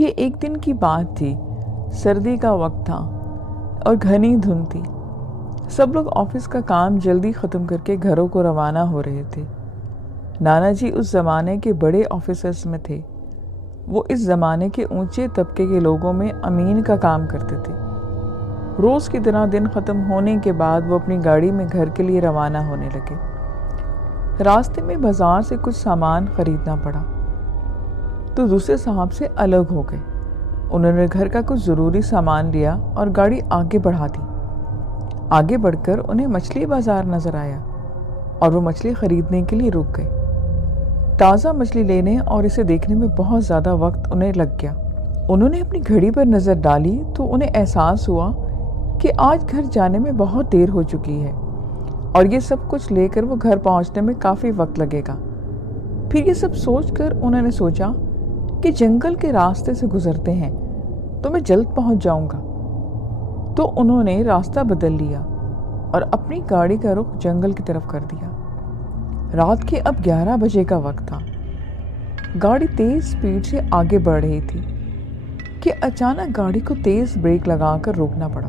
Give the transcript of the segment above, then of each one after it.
یہ ایک دن کی بات تھی۔ سردی کا وقت تھا اور گھنی دھند تھی۔ سب لوگ آفس کا کام جلدی ختم کر کے گھروں کو روانہ ہو رہے تھے۔ نانا جی اس زمانے کے بڑے آفیسرز میں تھے۔ وہ اس زمانے کے اونچے طبقے کے لوگوں میں امین کا کام کرتے تھے۔ روز کی طرح دن ختم ہونے کے بعد وہ اپنی گاڑی میں گھر کے لیے روانہ ہونے لگے۔ راستے میں بازار سے کچھ سامان خریدنا پڑا تو دوسرے صاحب سے الگ ہو گئے۔ انہوں نے گھر کا کچھ ضروری سامان لیا اور گاڑی آگے بڑھا دی۔ آگے بڑھ کر انہیں مچھلی بازار نظر آیا اور وہ مچھلی خریدنے کے لیے رک گئے۔ تازہ مچھلی لینے اور اسے دیکھنے میں بہت زیادہ وقت انہیں لگ گیا۔ انہوں نے اپنی گھڑی پر نظر ڈالی تو انہیں احساس ہوا کہ آج گھر جانے میں بہت دیر ہو چکی ہے اور یہ سب کچھ لے کر وہ گھر پہنچنے میں کافی وقت لگے گا۔ پھر یہ سب سوچ کر انہوں نے سوچا کہ جنگل کے راستے سے گزرتے ہیں تو میں جلد پہنچ جاؤں گا۔ تو انہوں نے راستہ بدل لیا اور اپنی گاڑی کا رخ جنگل کی طرف کر دیا۔ رات کے اب 11 بجے کا وقت تھا۔ گاڑی تیز سپیڈ سے آگے بڑھ رہی تھی کہ اچانک گاڑی کو تیز بریک لگا کر روکنا پڑا۔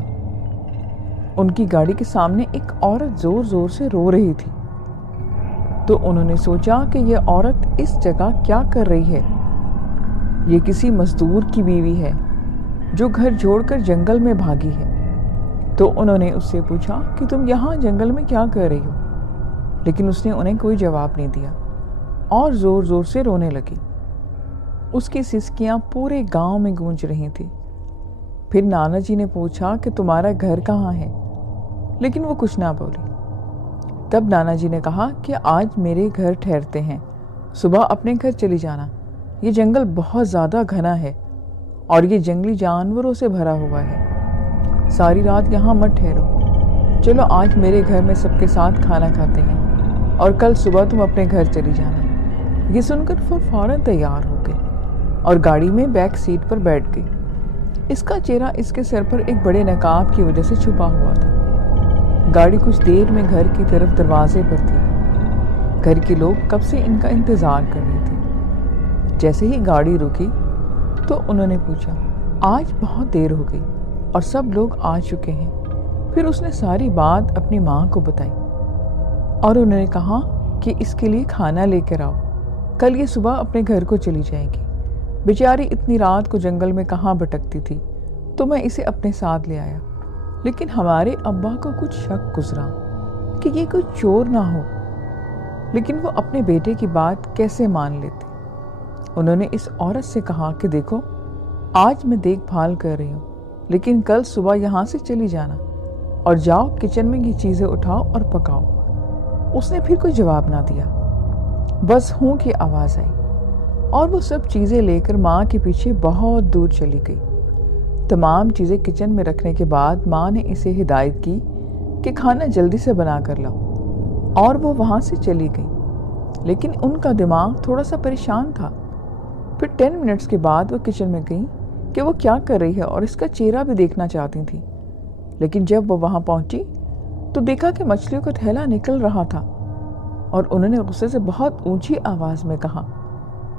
ان کی گاڑی کے سامنے ایک عورت زور زور سے رو رہی تھی۔ تو انہوں نے سوچا کہ یہ عورت اس جگہ کیا کر رہی ہے؟ یہ کسی مزدور کی بیوی ہے جو گھر چھوڑ کر جنگل میں بھاگی ہے۔ تو انہوں نے اس سے پوچھا کہ تم یہاں جنگل میں کیا کر رہی ہو؟ لیکن اس نے انہیں کوئی جواب نہیں دیا اور زور زور سے رونے لگی۔ اس کی سسکیاں پورے گاؤں میں گونج رہی تھیں۔ پھر نانا جی نے پوچھا کہ تمہارا گھر کہاں ہے؟ لیکن وہ کچھ نہ بولی۔ تب نانا جی نے کہا کہ آج میرے گھر ٹھہرتے ہیں، صبح اپنے گھر چلی جانا۔ یہ جنگل بہت زیادہ گھنا ہے اور یہ جنگلی جانوروں سے بھرا ہوا ہے۔ ساری رات یہاں مت ٹھہرو، چلو آج میرے گھر میں سب کے ساتھ کھانا کھاتے ہیں اور کل صبح تم اپنے گھر چلی جانا۔ یہ سن کر فوراً تیار ہو گئی اور گاڑی میں بیک سیٹ پر بیٹھ گئی۔ اس کا چہرہ اس کے سر پر ایک بڑے نقاب کی وجہ سے چھپا ہوا تھا۔ گاڑی کچھ دیر میں گھر کی طرف دروازے پر تھی۔ گھر کے لوگ کب سے ان کا انتظار کر رہے تھے۔ جیسے ہی گاڑی رکی تو انہوں نے پوچھا، آج بہت دیر ہو گئی اور سب لوگ آ چکے ہیں۔ پھر اس نے ساری بات اپنی ماں کو بتائی اور انہوں نے کہا کہ اس کے لیے کھانا لے کر آؤ، کل یہ صبح اپنے گھر کو چلی جائے گی۔ بیچاری اتنی رات کو جنگل میں کہاں بھٹکتی تھی تو میں اسے اپنے ساتھ لے آیا۔ لیکن ہمارے ابا کو کچھ شک گزرا کہ یہ کوئی چور نہ ہو، لیکن وہ اپنے بیٹے کی بات کیسے مان لیتے۔ انہوں نے اس عورت سے کہا کہ دیکھو، آج میں دیکھ بھال کر رہی ہوں، لیکن کل صبح یہاں سے چلی جانا اور جاؤ کچن میں یہ چیزیں اٹھاؤ اور پکاؤ۔ اس نے پھر کوئی جواب نہ دیا، بس ہوں کی آواز آئی اور وہ سب چیزیں لے کر ماں کے پیچھے بہت دور چلی گئی۔ تمام چیزیں کچن میں رکھنے کے بعد ماں نے اسے ہدایت کی کہ کھانا جلدی سے بنا کر لاؤ اور وہ وہاں سے چلی گئی۔ لیکن ان کا دماغ تھوڑا سا پریشان تھا۔ پھر 10 منٹس کے بعد وہ کچن میں گئی کہ وہ کیا کر رہی ہے اور اس کا چہرہ بھی دیکھنا چاہتی تھی۔ لیکن جب وہ وہاں پہنچی تو دیکھا کہ مچھلیوں کا تھیلا نکل رہا تھا اور انہوں نے غصے سے بہت اونچی آواز میں کہا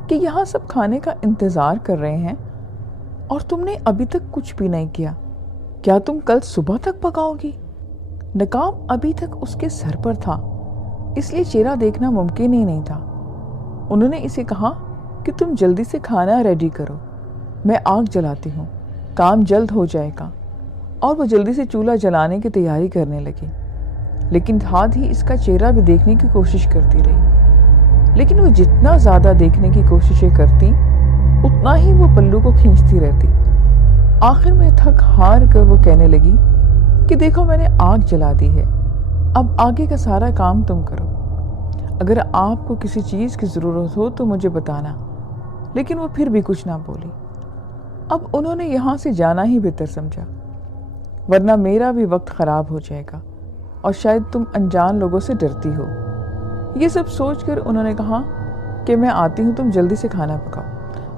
کہ یہاں سب کھانے کا انتظار کر رہے ہیں اور تم نے ابھی تک کچھ بھی نہیں کیا، کیا تم کل صبح تک پکاؤ گی؟ نقاب ابھی تک اس کے سر پر تھا، اس لیے چہرہ دیکھنا ممکن ہی نہیں تھا۔ انہوں نے اسے کہا کہ تم جلدی سے کھانا ریڈی کرو، میں آگ جلاتی ہوں، کام جلد ہو جائے گا۔ اور وہ جلدی سے چولہا جلانے کی تیاری کرنے لگی، لیکن ساتھ ہی اس کا چہرہ بھی دیکھنے کی کوشش کرتی رہی۔ لیکن وہ جتنا زیادہ دیکھنے کی کوششیں کرتی اتنا ہی وہ پلو کو کھینچتی رہتی۔ آخر میں تھک ہار کر وہ کہنے لگی کہ دیکھو میں نے آگ جلا دی ہے، اب آگے کا سارا کام تم کرو، اگر آپ کو کسی چیز کی ضرورت ہو تو مجھے بتانا۔ لیکن وہ پھر بھی کچھ نہ بولی۔ اب انہوں نے یہاں سے جانا ہی بہتر سمجھا، ورنہ میرا بھی وقت خراب ہو جائے گا اور شاید تم انجان لوگوں سے ڈرتی ہو۔ یہ سب سوچ کر انہوں نے کہا کہ میں آتی ہوں، تم جلدی سے کھانا پکاؤ،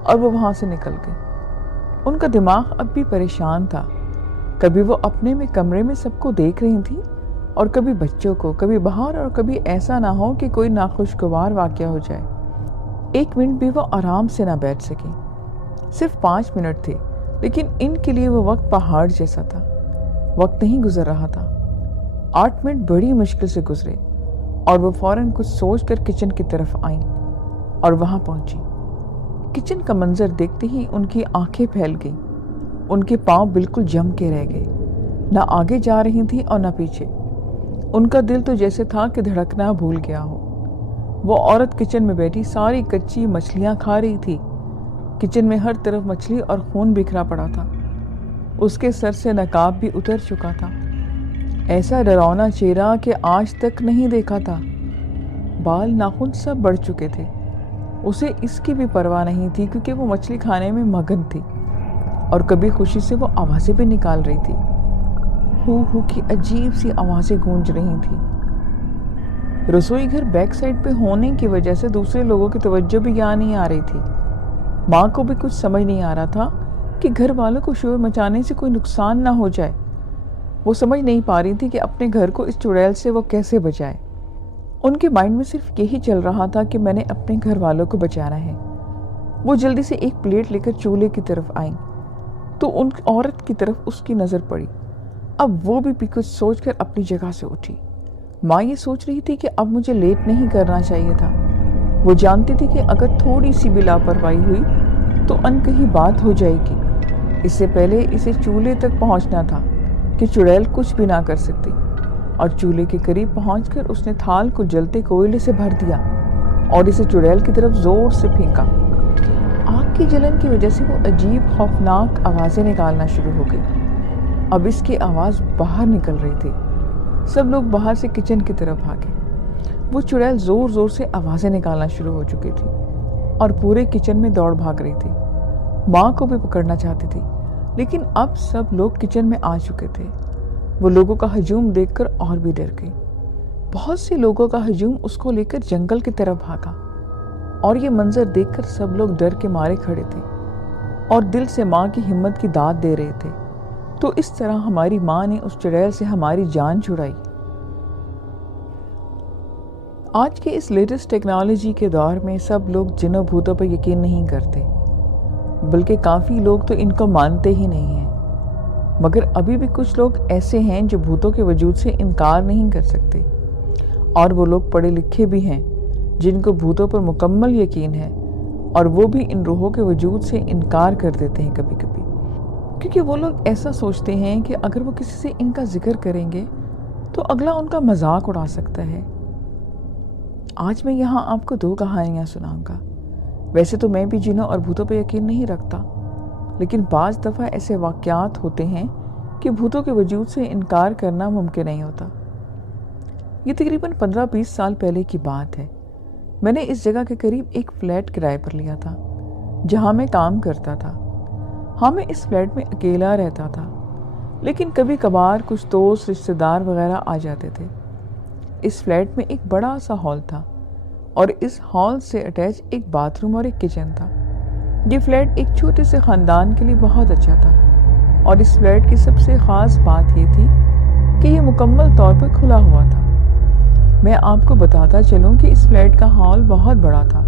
اور وہ وہاں سے نکل گئے۔ ان کا دماغ اب بھی پریشان تھا، کبھی وہ اپنے میں کمرے میں سب کو دیکھ رہی تھی اور کبھی بچوں کو، کبھی باہر، اور کبھی ایسا نہ ہو کہ کوئی ناخوشگوار واقعہ ہو جائے۔ 1 منٹ بھی وہ آرام سے نہ بیٹھ سکی۔ صرف 5 منٹ تھے، لیکن ان کے لیے وہ وقت پہاڑ جیسا تھا۔ وقت نہیں گزر رہا تھا۔ 8 منٹ بڑی مشکل سے گزرے اور وہ فوراً کچھ سوچ کر کچن کی طرف آئیں اور وہاں پہنچی۔ کچن کا منظر دیکھتے ہی ان کی آنکھیں پھیل گئیں۔ ان کے پاؤں بالکل جم کے رہ گئے، نہ آگے جا رہی تھی اور نہ پیچھے۔ ان کا دل تو جیسے تھا کہ دھڑکنا بھول گیا ہو۔ وہ عورت کچن میں بیٹھی ساری کچی مچھلیاں کھا رہی تھی۔ کچن میں ہر طرف مچھلی اور خون بکھرا پڑا تھا۔ اس کے سر سے نقاب بھی اتر چکا تھا۔ ایسا ڈراؤنا چہرہ کہ آج تک نہیں دیکھا تھا۔ بال ناخن سب بڑھ چکے تھے۔ اسے اس کی بھی پرواہ نہیں تھی کیونکہ وہ مچھلی کھانے میں مگن تھی اور کبھی خوشی سے وہ آوازیں بھی نکال رہی تھی۔ ہو ہو کی عجیب سی آوازیں گونج رہی تھی۔ رسوئی گھر بیک سائڈ پہ ہونے کی وجہ سے دوسرے لوگوں کی توجہ بھی یہاں نہیں آ رہی تھی۔ ماں کو بھی کچھ سمجھ نہیں آ رہا تھا کہ گھر والوں کو شور مچانے سے کوئی نقصان نہ ہو جائے۔ وہ سمجھ نہیں پا رہی تھی کہ اپنے گھر کو اس چڑیل سے وہ کیسے بچائے۔ ان کے مائنڈ میں صرف یہی چل رہا تھا کہ میں نے اپنے گھر والوں کو بچانا ہے۔ وہ جلدی سے ایک پلیٹ لے کر چولہے کی طرف آئیں تو ان عورت کی طرف اس کی نظر پڑی۔ اب وہ بھی کچھ سوچ کر اپنی جگہ سے اٹھی۔ ماں یہ سوچ رہی تھی کہ اب مجھے لیٹ نہیں کرنا چاہیے تھا۔ وہ جانتی تھی کہ اگر تھوڑی سی بھی لاپرواہی ہوئی تو ان کہیں بات ہو جائے گی۔ اس سے پہلے اسے چولہے تک پہنچنا تھا کہ چڑیل کچھ بھی نہ کر سکتی، اور چولہے کے قریب پہنچ کر اس نے تھال کو جلتے کوئلے سے بھر دیا اور اسے چڑیل کی طرف زور سے پھینکا۔ آگ کی جلن کی وجہ سے وہ عجیب خوفناک آوازیں نکالنا شروع ہو گئی۔ اب اس کی آواز باہر نکل رہی تھی۔ سب لوگ باہر سے کچن کی طرف بھاگے۔ وہ چڑیل زور زور سے آوازیں نکالنا شروع ہو چکی تھی اور پورے کچن میں دوڑ بھاگ رہی تھی۔ ماں کو بھی پکڑنا چاہتی تھی، لیکن اب سب لوگ کچن میں آ چکے تھے۔ وہ لوگوں کا ہجوم دیکھ کر اور بھی ڈر گئی۔ بہت سے لوگوں کا ہجوم اس کو لے کر جنگل کی طرف بھاگا، اور یہ منظر دیکھ کر سب لوگ ڈر کے مارے کھڑے تھے اور دل سے ماں کی ہمت کی داد دے رہے تھے۔ تو اس طرح ہماری ماں نے اس چڑیل سے ہماری جان چھڑائی۔ آج کے اس لیٹسٹ ٹیکنالوجی کے دور میں سب لوگ جنوں بھوتوں پر یقین نہیں کرتے، بلکہ کافی لوگ تو ان کو مانتے ہی نہیں ہیں۔ مگر ابھی بھی کچھ لوگ ایسے ہیں جو بھوتوں کے وجود سے انکار نہیں کر سکتے، اور وہ لوگ پڑھے لکھے بھی ہیں جن کو بھوتوں پر مکمل یقین ہے، اور وہ بھی ان روحوں کے وجود سے انکار کر دیتے ہیں کبھی کبھی، کیونکہ وہ لوگ ایسا سوچتے ہیں کہ اگر وہ کسی سے ان کا ذکر کریں گے تو اگلا ان کا مذاق اڑا سکتا ہے۔ آج میں یہاں آپ کو 2 کہانیاں سناؤں گا۔ ویسے تو میں بھی جنوں اور بھوتوں پہ یقین نہیں رکھتا، لیکن بعض دفعہ ایسے واقعات ہوتے ہیں کہ بھوتوں کے وجود سے انکار کرنا ممکن نہیں ہوتا۔ یہ تقریباً 15-20 سال پہلے کی بات ہے۔ میں نے اس جگہ کے قریب ایک فلیٹ کرائے پر لیا تھا جہاں میں کام کرتا تھا۔ ہاں، میں اس فلیٹ میں اکیلا رہتا تھا، لیکن کبھی کبھار کچھ دوست رشتہ دار وغیرہ آ جاتے تھے۔ اس فلیٹ میں ایک بڑا سا ہال تھا اور اس ہال سے اٹیچ ایک باتھ روم اور ایک کچن تھا۔ یہ فلیٹ ایک چھوٹے سے خاندان کے لیے بہت اچھا تھا، اور اس فلیٹ کی سب سے خاص بات یہ تھی کہ یہ مکمل طور پر کھلا ہوا تھا۔ میں آپ کو بتاتا چلوں کہ اس فلیٹ کا ہال بہت بڑا تھا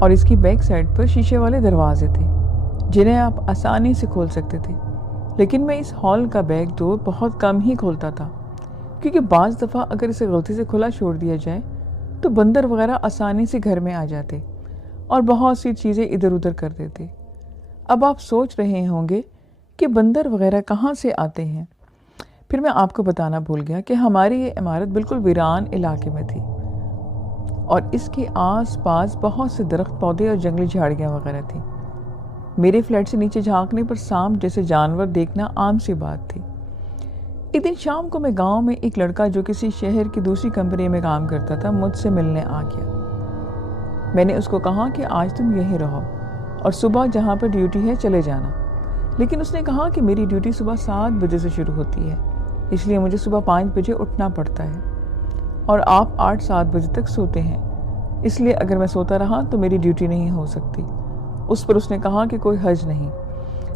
اور اس کی بیک سائڈ پر شیشے والے دروازے تھے جنہیں آپ آسانی سے کھول سکتے تھے، لیکن میں اس ہال کا بیک ڈور بہت کم ہی کھولتا تھا، کیونکہ بعض دفعہ اگر اسے غلطی سے کھلا چھوڑ دیا جائے تو بندر وغیرہ آسانی سے گھر میں آ جاتے اور بہت سی چیزیں ادھر ادھر کر دیتے۔ اب آپ سوچ رہے ہوں گے کہ بندر وغیرہ کہاں سے آتے ہیں؟ پھر میں آپ کو بتانا بھول گیا کہ ہماری یہ عمارت بالکل ویران علاقے میں تھی اور اس کے آس پاس بہت سے درخت، پودے اور جنگلی جھاڑیاں وغیرہ تھیں۔ میرے فلیٹ سے نیچے جھانکنے پر سانپ جیسے جانور دیکھنا عام سی بات تھی۔ ایک دن شام کو میں گاؤں میں ایک لڑکا جو کسی شہر کی دوسری کمپنی میں کام کرتا تھا مجھ سے ملنے آ گیا۔ میں نے اس کو کہا کہ آج تم یہیں رہو اور صبح جہاں پر ڈیوٹی ہے چلے جانا، لیکن اس نے کہا کہ میری ڈیوٹی صبح 7 بجے سے شروع ہوتی ہے، اس لیے مجھے صبح 5 بجے اٹھنا پڑتا ہے، اور آپ 8-7 بجے تک سوتے ہیں، اس لیے اگر میں سوتا رہا تو میری ڈیوٹی نہیں ہو سکتی۔ اس پر اس نے کہا کہ کوئی حرج نہیں،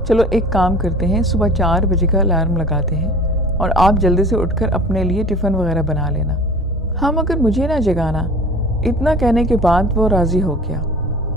چلو ایک کام کرتے ہیں، صبح 4 بجے کا الارم لگاتے ہیں اور آپ جلدی سے اٹھ کر اپنے لیے ٹفن وغیرہ بنا لینا، ہم اگر مجھے نہ جگانا۔ اتنا کہنے کے بعد وہ راضی ہو گیا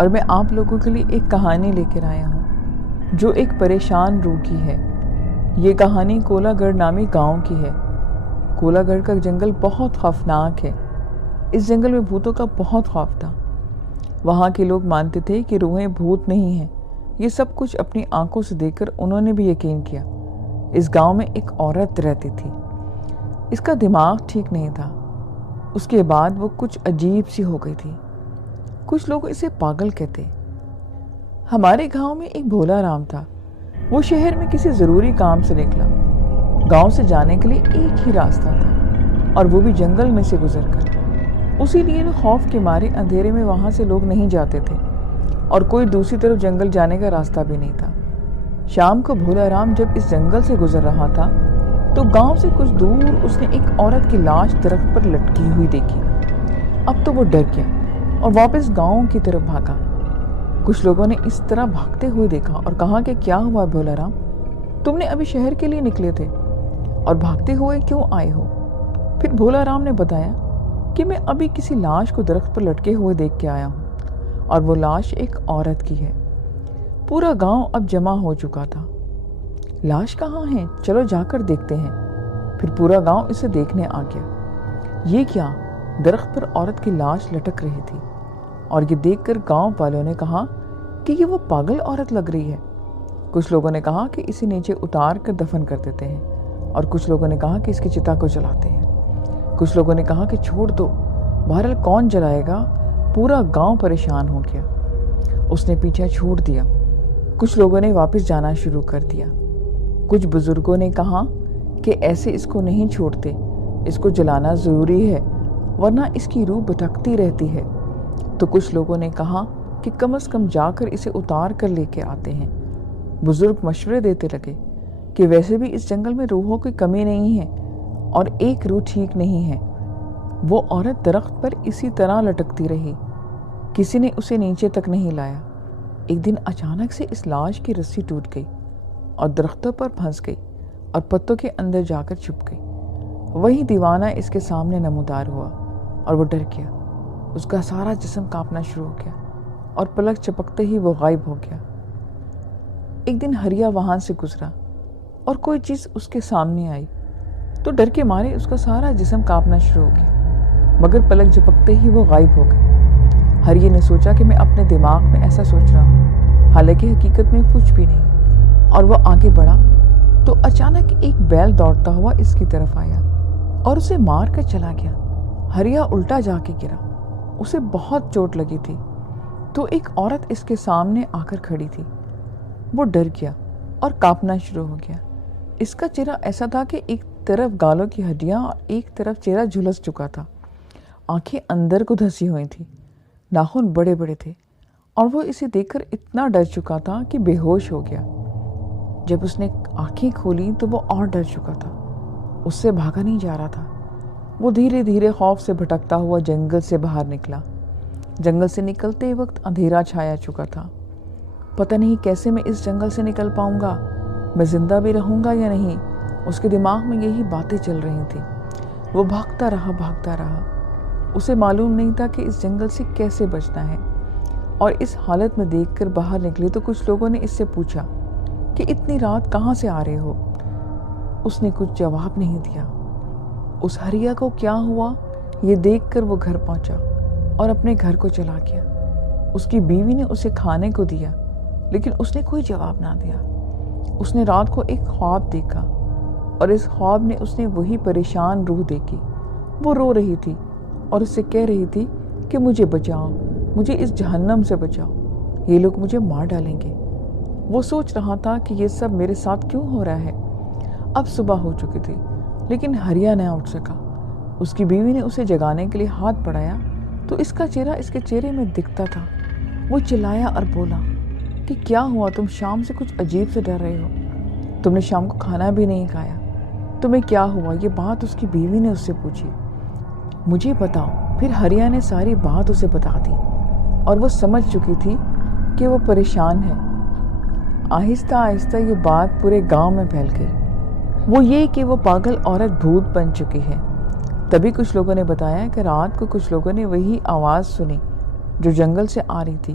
اور میں آپ لوگوں کے لیے ایک کہانی لے کر آیا ہوں جو ایک پریشان روح کی ہے۔ یہ کہانی کولا گڑھ نامی گاؤں کی ہے۔ کولا گڑھ کا جنگل بہت خوفناک ہے۔ اس جنگل میں بھوتوں کا بہت خوف تھا۔ وہاں کے لوگ مانتے تھے کہ روحیں بھوت نہیں ہیں۔ یہ سب کچھ اپنی آنکھوں سے دیکھ کر انہوں نے بھی یقین کیا۔ اس گاؤں میں ایک عورت رہتی تھی۔ اس کا دماغ ٹھیک نہیں تھا۔ اس کے بعد وہ کچھ عجیب سی ہو گئی تھی۔ کچھ لوگ اسے پاگل کہتے۔ ہمارے گاؤں میں ایک بھولا رام تھا۔ وہ شہر میں کسی ضروری کام سے نکلا۔ گاؤں سے جانے کے لیے ایک ہی راستہ تھا اور وہ بھی جنگل میں سے گزر کر۔ اسی لیے خوف کے مارے اندھیرے میں وہاں سے لوگ نہیں جاتے تھے اور کوئی دوسری طرف جنگل جانے کا راستہ بھی نہیں تھا۔ شام کو بھولا رام جب اس جنگل سے گزر رہا تھا تو گاؤں سے کچھ دور اس نے ایک عورت کی لاش درخت پر لٹکی ہوئی دیکھی۔ اب تو وہ ڈر گیا اور واپس گاؤں کی طرف بھاگا۔ کچھ لوگوں نے اس طرح بھاگتے ہوئے دیکھا اور کہا کہ کیا ہوا بھولا رام، تم نے ابھی شہر کے لیے نکلے تھے اور بھاگتے ہوئے کیوں آئے ہو؟ پھر بھولا رام نے بتایا کہ میں ابھی کسی لاش کو درخت پر لٹکے ہوئے دیکھ کے آیا ہوں اور وہ لاش ایک عورت کی ہے۔ پورا گاؤں اب جمع ہو چکا تھا۔ لاش کہاں ہے؟ چلو جا کر دیکھتے ہیں۔ پھر پورا گاؤں اسے دیکھنے آ گیا۔ یہ کیا؟ درخت پر عورت کی لاش لٹک رہی تھی اور یہ دیکھ کر گاؤں والوں نے کہا کہ یہ وہ پاگل عورت لگ رہی ہے۔ کچھ لوگوں نے کہا کہ اسے نیچے اتار کر دفن کر دیتے ہیں اور کچھ لوگوں نے کہا کہ اس کی چتا کو جلاتے ہیں۔ کچھ لوگوں نے کہا کہ چھوڑ دو، بہرحال کون جلائے گا؟ پورا گاؤں پریشان ہو گیا۔ اس نے پیچھا چھوڑ دیا۔ کچھ لوگوں نے واپس جانا شروع کر دیا۔ کچھ بزرگوں نے کہا کہ ایسے اس کو نہیں چھوڑتے، اس کو جلانا ضروری ہے ورنہ اس کی روح بھٹکتی رہتی ہے۔ تو کچھ لوگوں نے کہا کہ کم از کم جا کر اسے اتار کر لے کے آتے ہیں۔ بزرگ مشورے دیتے لگے کہ ویسے بھی اس جنگل میں روحوں کی کمی نہیں ہے اور ایک روح ٹھیک نہیں ہے۔ وہ عورت درخت پر اسی طرح لٹکتی رہی، کسی نے اسے نیچے تک نہیں لایا۔ ایک دن اچانک سے اس لاش کی رسی ٹوٹ گئی اور درختوں پر پھنس گئی اور پتوں کے اندر جا کر چھپ گئی۔ وہی دیوانہ اس کے سامنے نمودار ہوا اور وہ ڈر گیا۔ اس کا سارا جسم کانپنا شروع ہو گیا اور پلک چپکتے ہی وہ غائب ہو گیا۔ ایک دن ہریا وہاں سے گزرا اور کوئی چیز اس کے سامنے آئی تو ڈر کے مارے اس کا سارا جسم کانپنا شروع ہو گیا، مگر پلک جھپکتے ہی وہ غائب ہو گئی۔ ہریے نے سوچا کہ میں اپنے دماغ میں ایسا سوچ رہا ہوں، حالانکہ حقیقت میں کچھ بھی نہیں، اور وہ آگے بڑھا تو اچانک ایک بیل دوڑتا ہوا اس کی طرف آیا اور اسے مار کر چلا گیا۔ ہریا الٹا جا کے گرا، اسے بہت چوٹ لگی تھی۔ تو ایک عورت اس کے سامنے آ کر کھڑی تھی۔ وہ ڈر گیا اور کانپنا شروع ہو گیا۔ اس کا چہرہ ایسا تھا کہ ایک طرف گالوں کی ہڈیاں اور ایک طرف چہرہ جھلس چکا تھا۔ آنکھیں اندر کو دھسی ہوئی تھی، ناخن بڑے بڑے تھے اور وہ اسے دیکھ کر اتنا ڈر چکا تھا کہ بے ہوش ہو گیا۔ جب اس نے آنکھیں کھولی تو وہ اور ڈر چکا تھا، اس سے بھاگا نہیں جا رہا تھا۔ وہ دھیرے دھیرے خوف سے بھٹکتا ہوا جنگل سے باہر نکلا۔ جنگل سے نکلتے وقت اندھیرا چھایا چکا تھا۔ پتہ نہیں کیسے میں اس جنگل سے نکل پاؤں گا، میں زندہ بھی رہوں گا یا نہیں۔ اس کے دماغ میں یہی باتیں چل رہی تھیں۔ وہ بھاگتا رہا۔ اسے معلوم نہیں تھا کہ اس جنگل سے کیسے بچنا ہے، اور اس حالت میں دیکھ کر باہر نکلے تو کچھ لوگوں نے اس سے پوچھا کہ اتنی رات کہاں سے آ رہے ہو؟ اس نے کچھ جواب نہیں دیا۔ اس ہریا کو کیا ہوا یہ دیکھ کر وہ گھر پہنچا اور اپنے گھر کو چلا گیا۔ اس کی بیوی نے اسے کھانے کو دیا لیکن اس نے کوئی جواب نہ دیا۔ اس نے رات کو ایک خواب دیکھا اور اس خواب نے اس نے وہی پریشان روح دیکھی۔ وہ رو رہی تھی اور اس سے کہہ رہی تھی کہ مجھے بچاؤ، مجھے اس جہنم سے بچاؤ، یہ لوگ مجھے مار ڈالیں گے۔ وہ سوچ رہا تھا کہ یہ سب میرے ساتھ کیوں ہو رہا ہے۔ اب صبح ہو چکی تھی لیکن ہریا نہ اٹھ سکا۔ اس کی بیوی نے اسے جگانے کے لیے ہاتھ بڑھایا تو اس کا چہرہ اس کے چہرے میں دکھتا تھا۔ وہ چلایا اور بولا کہ کیا ہوا، تم شام سے کچھ عجیب سے ڈر رہے ہو، تم نے شام کو کھانا بھی نہیں کھایا، تمہیں کیا ہوا؟ یہ بات اس کی بیوی نے اس سے پوچھی۔ مجھے بتاؤ۔ پھر ہریا نے ساری بات اسے بتا دی اور وہ سمجھ چکی تھی کہ وہ پریشان ہے۔ آہستہ آہستہ یہ بات پورے گاؤں میں پھیل گئی، وہ یہ کہ وہ پاگل عورت بھوت بن چکی ہے۔ تبھی کچھ لوگوں نے بتایا کہ رات کو کچھ لوگوں نے وہی آواز سنی جو جنگل سے آ رہی تھی،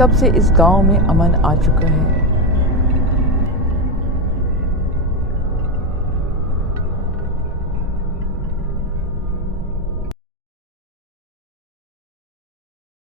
تب سے اس گاؤں میں امن آ چکا ہے۔